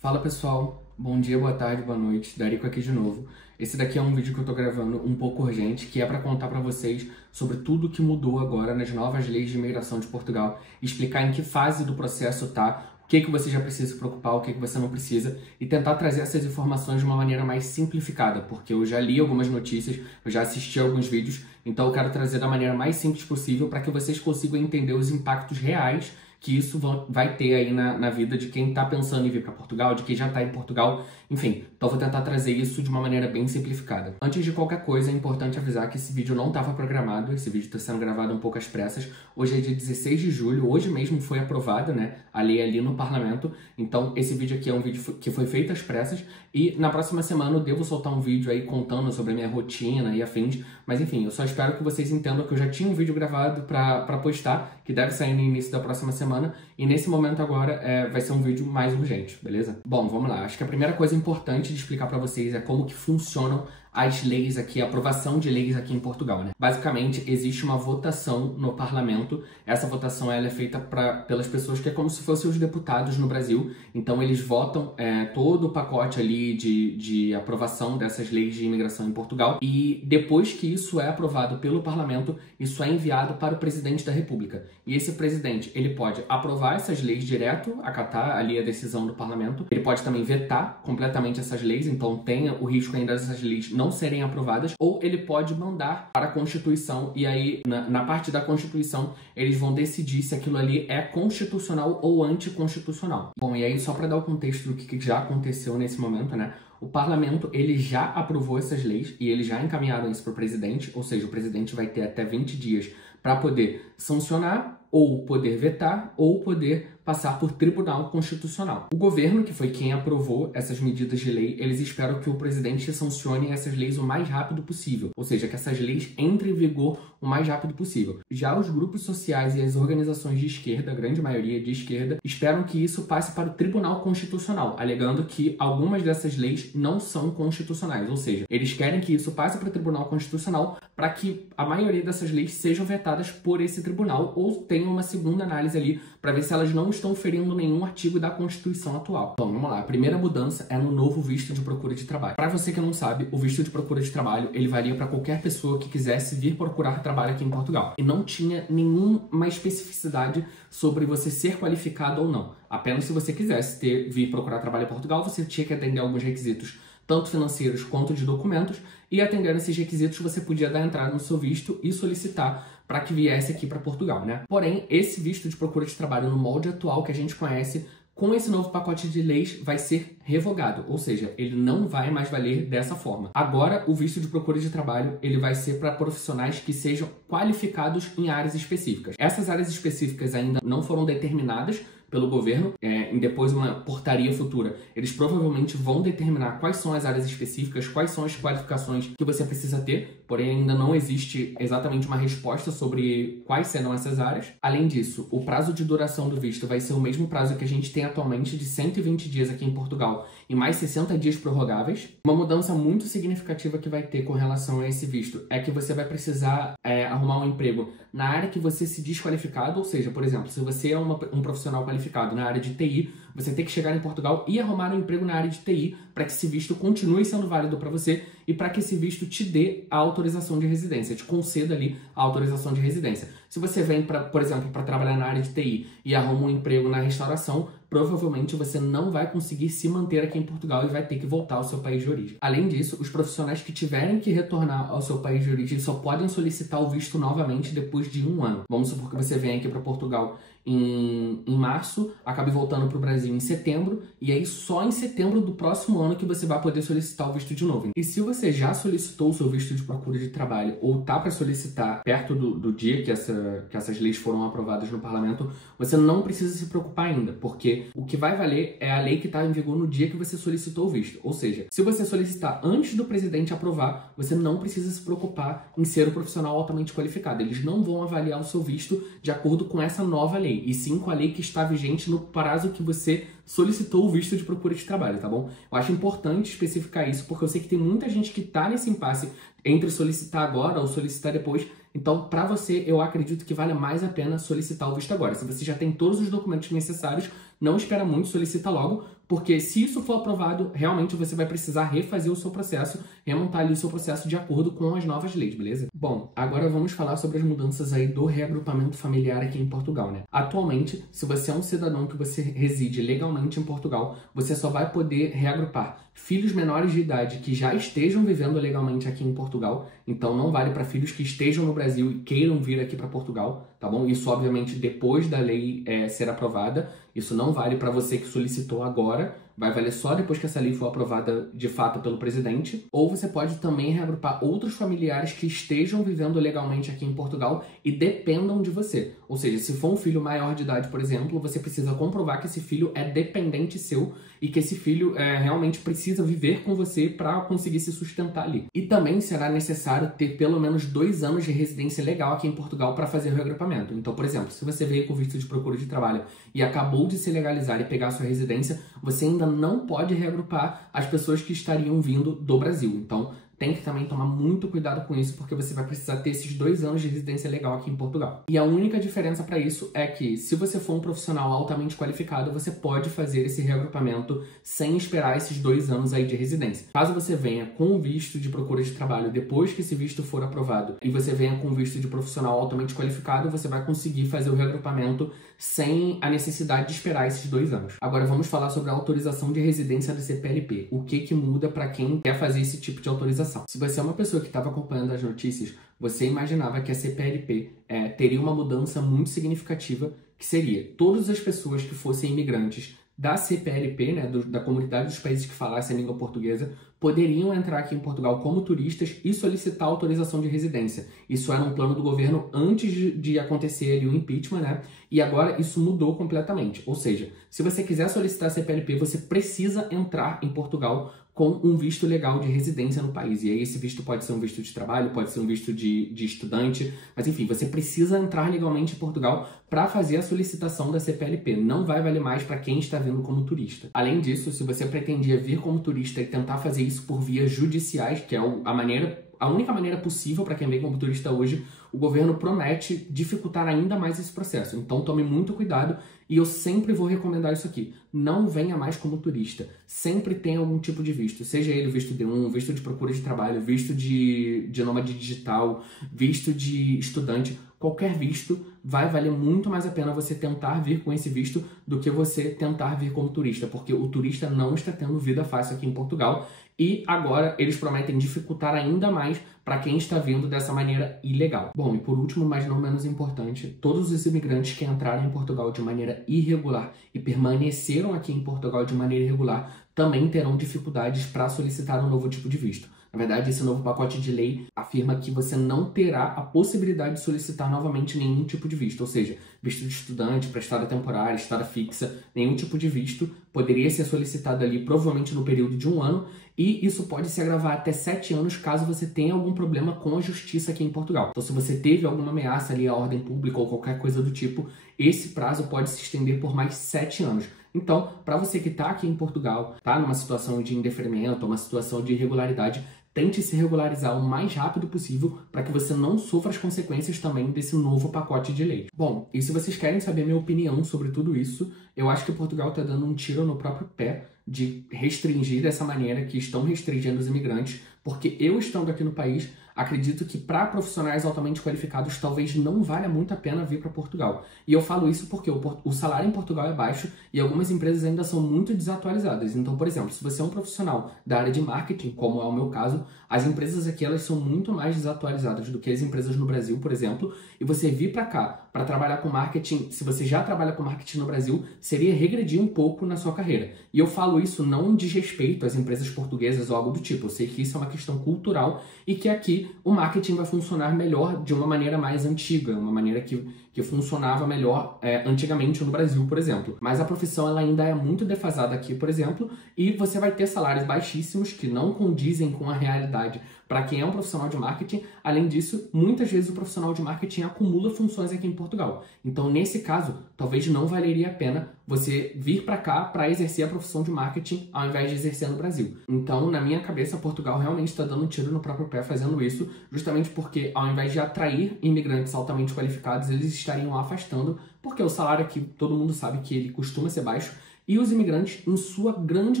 Fala pessoal, bom dia, boa tarde, boa noite, Darico aqui de novo. Esse daqui é um vídeo que eu tô gravando um pouco urgente, que é para contar para vocês sobre tudo que mudou agora nas novas leis de imigração de Portugal, explicar em que fase do processo tá, o que você já precisa se preocupar, o que você não precisa, e tentar trazer essas informações de uma maneira mais simplificada, porque eu já li algumas notícias, eu já assisti alguns vídeos, então eu quero trazer da maneira mais simples possível para que vocês consigam entender os impactos reais que isso vai ter aí na vida de quem está pensando em vir para Portugal, de quem já está em Portugal, enfim. Então eu vou tentar trazer isso de uma maneira bem simplificada. Antes de qualquer coisa, é importante avisar que esse vídeo não estava programado, esse vídeo está sendo gravado um pouco às pressas. Hoje é dia 16 de julho, hoje mesmo foi aprovada, né, a lei ali no parlamento, então esse vídeo aqui é um vídeo que foi feito às pressas e na próxima semana eu devo soltar um vídeo aí contando sobre a minha rotina e afins, mas enfim, eu só espero que vocês entendam que eu já tinha um vídeo gravado para postar, que deve sair no início da próxima semana, e nesse momento agora vai ser um vídeo mais urgente, beleza? Bom, vamos lá. Acho que a primeira coisa importante de explicar para vocês é como que funcionam as leis aqui, a aprovação de leis aqui em Portugal, né? Basicamente, existe uma votação no parlamento. Essa votação ela é feita pelas pessoas que é como se fossem os deputados no Brasil. Então, eles votam todo o pacote ali de aprovação dessas leis de imigração em Portugal. E depois que isso é aprovado pelo parlamento, isso é enviado para o presidente da República. E esse presidente, ele pode aprovar essas leis direto, acatar ali a decisão do parlamento. Ele pode também vetar completamente essas leis, então tem o risco ainda dessas leis não serem aprovadas, ou ele pode mandar para a Constituição, e aí na parte da Constituição eles vão decidir se aquilo ali é constitucional ou anticonstitucional. Bom, e aí só para dar o contexto do que já aconteceu nesse momento, né? O parlamento, ele já aprovou essas leis e eles já encaminharam isso para o presidente, ou seja, o presidente vai ter até 20 dias para poder sancionar, ou poder vetar, ou poder passar por tribunal constitucional. O governo, que foi quem aprovou essas medidas de lei, eles esperam que o presidente sancione essas leis o mais rápido possível, ou seja, que essas leis entrem em vigor o mais rápido possível. Já os grupos sociais e as organizações de esquerda, a grande maioria de esquerda, esperam que isso passe para o tribunal constitucional, alegando que algumas dessas leis não são constitucionais, ou seja, eles querem que isso passe para o tribunal constitucional para que a maioria dessas leis sejam vetadas por esse tribunal ou tenham uma segunda análise ali para ver se elas não estão ferindo nenhum artigo da Constituição atual. Então, vamos lá. A primeira mudança é no novo visto de procura de trabalho. Para você que não sabe, o visto de procura de trabalho, ele valia para qualquer pessoa que quisesse vir procurar trabalho aqui em Portugal. E não tinha nenhuma especificidade sobre você ser qualificado ou não. Apenas se você quisesse vir procurar trabalho em Portugal, você tinha que atender alguns requisitos, tanto financeiros quanto de documentos, e atendendo esses requisitos você podia dar entrada no seu visto e solicitar para que viesse aqui para Portugal, né? Porém, esse visto de procura de trabalho no molde atual que a gente conhece, com esse novo pacote de leis, vai ser revogado, ou seja, ele não vai mais valer dessa forma. Agora, o visto de procura de trabalho, ele vai ser para profissionais que sejam qualificados em áreas específicas. Essas áreas específicas ainda não foram determinadas pelo governo, em depois uma portaria futura, eles provavelmente vão determinar quais são as áreas específicas, quais são as qualificações que você precisa ter, porém ainda não existe exatamente uma resposta sobre quais serão essas áreas. Além disso, o prazo de duração do visto vai ser o mesmo prazo que a gente tem atualmente, de 120 dias aqui em Portugal, e mais 60 dias prorrogáveis. Uma mudança muito significativa que vai ter com relação a esse visto é que você vai precisar arrumar um emprego na área que você se diz qualificado, ou seja, por exemplo, se você é um profissional qualificado na área de TI, você tem que chegar em Portugal e arrumar um emprego na área de TI para que esse visto continue sendo válido para você e para que esse visto te dê a autorização de residência, te conceda ali a autorização de residência. Se você vem, por exemplo, para trabalhar na área de TI e arruma um emprego na restauração, provavelmente você não vai conseguir se manter aqui em Portugal e vai ter que voltar ao seu país de origem. Além disso, os profissionais que tiverem que retornar ao seu país de origem só podem solicitar o visto novamente depois de 1 ano. Vamos supor que você venha aqui para Portugal em março, acabe voltando para o Brasil em setembro, e aí só em setembro do próximo ano que você vai poder solicitar o visto de novo. E se você já solicitou o seu visto de procura de trabalho ou tá para solicitar perto do dia que essas leis foram aprovadas no parlamento, você não precisa se preocupar ainda, porque o que vai valer é a lei que está em vigor no dia que você solicitou o visto. Ou seja, se você solicitar antes do presidente aprovar, você não precisa se preocupar em ser um profissional altamente qualificado. Eles não vão avaliar o seu visto de acordo com essa nova lei, e sim com a lei que está vigente no prazo que você solicitou o visto de procura de trabalho, tá bom? Eu acho importante especificar isso, porque eu sei que tem muita gente que tá nesse impasse entre solicitar agora ou solicitar depois. Então, para você, eu acredito que vale mais a pena solicitar o visto agora. Se você já tem todos os documentos necessários, não espera muito, solicita logo, porque se isso for aprovado, realmente você vai precisar refazer o seu processo, remontar ali o seu processo de acordo com as novas leis, beleza? Bom, agora vamos falar sobre as mudanças aí do reagrupamento familiar aqui em Portugal, né? Atualmente, se você é um cidadão que você reside legalmente em Portugal, você só vai poder reagrupar filhos menores de idade que já estejam vivendo legalmente aqui em Portugal, então não vale para filhos que estejam no Brasil e queiram vir aqui para Portugal, tá bom? Isso, obviamente, depois da lei ser aprovada. Isso não vale para você que solicitou agora, vai valer só depois que essa lei for aprovada de fato pelo presidente. Ou você pode também reagrupar outros familiares que estejam vivendo legalmente aqui em Portugal e dependam de você. Ou seja, se for um filho maior de idade, por exemplo, você precisa comprovar que esse filho é dependente seu e que esse filho realmente precisa viver com você para conseguir se sustentar ali. E também será necessário ter pelo menos 2 anos de residência legal aqui em Portugal para fazer o reagrupamento. Então, por exemplo, se você veio com visto de procura de trabalho e acabou de se legalizar e pegar a sua residência, você ainda não pode reagrupar as pessoas que estariam vindo do Brasil. Então, tem que também tomar muito cuidado com isso, porque você vai precisar ter esses 2 anos de residência legal aqui em Portugal. E a única diferença para isso é que, se você for um profissional altamente qualificado, você pode fazer esse reagrupamento sem esperar esses 2 anos aí de residência. Caso você venha com o visto de procura de trabalho depois que esse visto for aprovado e você venha com o visto de profissional altamente qualificado, você vai conseguir fazer o reagrupamento sem a necessidade de esperar esses 2 anos. Agora vamos falar sobre a autorização de residência do CPLP. O que muda para quem quer fazer esse tipo de autorização? Se você é uma pessoa que estava acompanhando as notícias, você imaginava que a CPLP teria uma mudança muito significativa, que seria todas as pessoas que fossem imigrantes da CPLP, né, da comunidade dos países que falassem a língua portuguesa, poderiam entrar aqui em Portugal como turistas e solicitar autorização de residência. Isso era um plano do governo antes de acontecer ali o impeachment, né? E agora isso mudou completamente. Ou seja, se você quiser solicitar a CPLP, você precisa entrar em Portugal com um visto legal de residência no país. E aí esse visto pode ser um visto de trabalho, pode ser um visto de estudante, mas enfim, você precisa entrar legalmente em Portugal para fazer a solicitação da CPLP. Não vai valer mais para quem está vindo como turista. Além disso, se você pretendia vir como turista e tentar fazer isso por vias judiciais, que é a única maneira possível para quem vem como turista hoje, o governo promete dificultar ainda mais esse processo. Então tome muito cuidado e eu sempre vou recomendar isso aqui. Não venha mais como turista. Sempre tenha algum tipo de visto. Seja ele visto D1, visto de procura de trabalho, visto de nômade digital, visto de estudante. Qualquer visto vai valer muito mais a pena você tentar vir com esse visto do que você tentar vir como turista, porque o turista não está tendo vida fácil aqui em Portugal e agora eles prometem dificultar ainda mais para quem está vindo dessa maneira ilegal. Bom, e por último, mas não menos importante, todos os imigrantes que entraram em Portugal de maneira irregular e permaneceram aqui em Portugal de maneira irregular também terão dificuldades para solicitar um novo tipo de visto. Na verdade, esse novo pacote de lei afirma que você não terá a possibilidade de solicitar novamente nenhum tipo de visto, ou seja, visto de estudante, para estada temporária, estada fixa, nenhum tipo de visto poderia ser solicitado ali provavelmente no período de 1 ano, e isso pode se agravar até 7 anos caso você tenha algum problema com a justiça aqui em Portugal. Então, se você teve alguma ameaça ali à ordem pública ou qualquer coisa do tipo, esse prazo pode se estender por mais 7 anos. Então, para você que está aqui em Portugal, está numa situação de indeferimento, uma situação de irregularidade, tente se regularizar o mais rápido possível para que você não sofra as consequências também desse novo pacote de lei. Bom, e se vocês querem saber minha opinião sobre tudo isso, eu acho que Portugal está dando um tiro no próprio pé de restringir dessa maneira que estão restringindo os imigrantes, porque eu estando aqui no país, acredito que para profissionais altamente qualificados talvez não valha muito a pena vir para Portugal. E eu falo isso porque o salário em Portugal é baixo e algumas empresas ainda são muito desatualizadas. Então, por exemplo, se você é um profissional da área de marketing, como é o meu caso, as empresas aqui elas são muito mais desatualizadas do que as empresas no Brasil, por exemplo, e você vir para cá para trabalhar com marketing, se você já trabalha com marketing no Brasil, seria regredir um pouco na sua carreira. E eu falo isso não em desrespeito às empresas portuguesas ou algo do tipo. Eu sei que isso é uma questão cultural e que aqui o marketing vai funcionar melhor de uma maneira mais antiga, uma maneira que funcionava melhor antigamente no Brasil, por exemplo. Mas a profissão ela ainda é muito defasada aqui, por exemplo, e você vai ter salários baixíssimos que não condizem com a realidade para quem é um profissional de marketing. Além disso, muitas vezes o profissional de marketing acumula funções aqui em Portugal. Então, nesse caso, talvez não valeria a pena você vir para cá para exercer a profissão de marketing ao invés de exercer no Brasil. Então, na minha cabeça, Portugal realmente está dando um tiro no próprio pé fazendo isso, justamente porque ao invés de atrair imigrantes altamente qualificados, eles estariam afastando, porque o salário aqui todo mundo sabe que ele costuma ser baixo E os imigrantes, em sua grande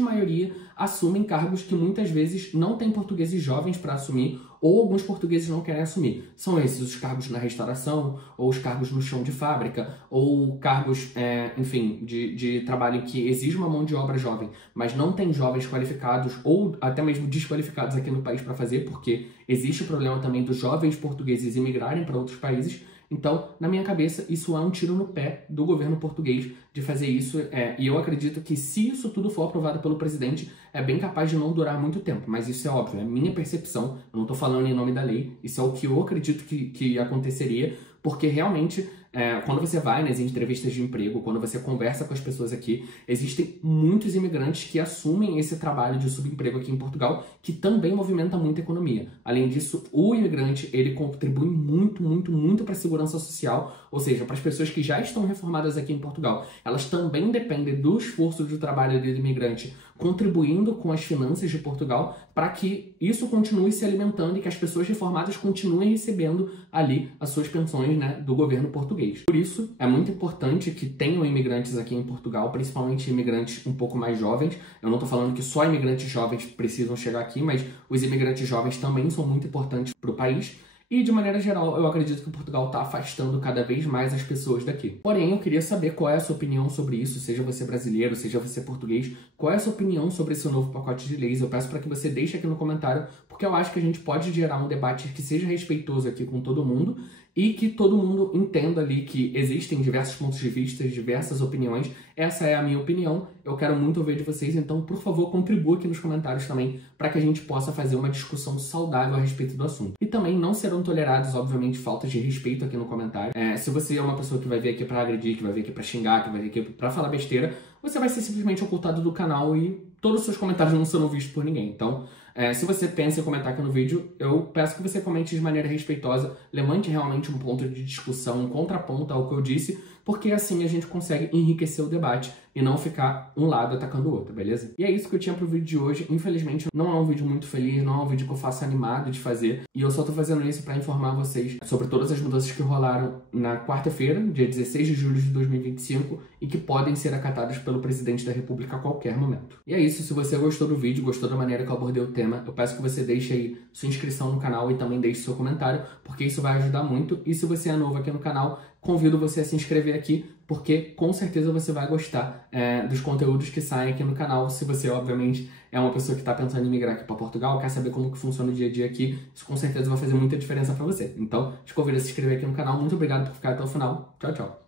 maioria, assumem cargos que muitas vezes não têm portugueses jovens para assumir ou alguns portugueses não querem assumir. São esses os cargos na restauração, ou os cargos no chão de fábrica, ou cargos, enfim, de trabalho que exige uma mão de obra jovem, mas não tem jovens qualificados ou até mesmo desqualificados aqui no país para fazer, porque existe o problema também dos jovens portugueses imigrarem para outros países. Então, na minha cabeça, isso é um tiro no pé do governo português de fazer isso. E eu acredito que se isso tudo for aprovado pelo presidente, é bem capaz de não durar muito tempo. Mas isso é óbvio, é minha percepção. Eu não estou falando em nome da lei. Isso é o que eu acredito que aconteceria, porque realmente, quando você vai nas entrevistas de emprego, quando você conversa com as pessoas aqui, existem muitos imigrantes que assumem esse trabalho de subemprego aqui em Portugal, que também movimenta muito a economia. Além disso, o imigrante, ele contribui muito para a segurança social, ou seja, para as pessoas que já estão reformadas aqui em Portugal. Elas também dependem do esforço de trabalho do imigrante, contribuindo com as finanças de Portugal para que isso continue se alimentando e que as pessoas reformadas continuem recebendo ali as suas pensões, né, do governo português. Por isso, é muito importante que tenham imigrantes aqui em Portugal, principalmente imigrantes um pouco mais jovens. Eu não estou falando que só imigrantes jovens precisam chegar aqui, mas os imigrantes jovens também são muito importantes para o país. E, de maneira geral, eu acredito que Portugal está afastando cada vez mais as pessoas daqui. Porém, eu queria saber qual é a sua opinião sobre isso, seja você brasileiro, seja você português, qual é a sua opinião sobre esse novo pacote de leis. Eu peço para que você deixe aqui no comentário, porque eu acho que a gente pode gerar um debate que seja respeitoso aqui com todo mundo e que todo mundo entenda ali que existem diversos pontos de vista, diversas opiniões. Essa é a minha opinião, eu quero muito ouvir de vocês, então, por favor, contribua aqui nos comentários também para que a gente possa fazer uma discussão saudável a respeito do assunto. E também não serão tolerados, obviamente, faltas de respeito aqui no comentário. Se você é uma pessoa que vai vir aqui para agredir, que vai vir aqui para xingar, que vai vir aqui para falar besteira, você vai ser simplesmente ocultado do canal e todos os seus comentários não serão vistos por ninguém. Então, se você pensa em comentar aqui no vídeo, eu peço que você comente de maneira respeitosa, levante realmente um ponto de discussão, um contraponto ao que eu disse, porque assim a gente consegue enriquecer o debate e não ficar um lado atacando o outro, beleza? E é isso que eu tinha pro vídeo de hoje. Infelizmente, não é um vídeo muito feliz, não é um vídeo que eu faço animado de fazer, e eu só tô fazendo isso para informar vocês sobre todas as mudanças que rolaram na quarta-feira, dia 16 de julho de 2025, e que podem ser acatadas pelo presidente da República a qualquer momento. E é isso, se você gostou do vídeo, gostou da maneira que eu abordei o tema, eu peço que você deixe aí sua inscrição no canal e também deixe seu comentário, porque isso vai ajudar muito. E se você é novo aqui no canal, convido você a se inscrever aqui, porque com certeza você vai gostar dos conteúdos que saem aqui no canal. Se você, obviamente, é uma pessoa que está pensando em migrar aqui para Portugal, quer saber como que funciona o dia a dia aqui, isso com certeza vai fazer muita diferença para você. Então, te convido a se inscrever aqui no canal. Muito obrigado por ficar até o final. Tchau, tchau.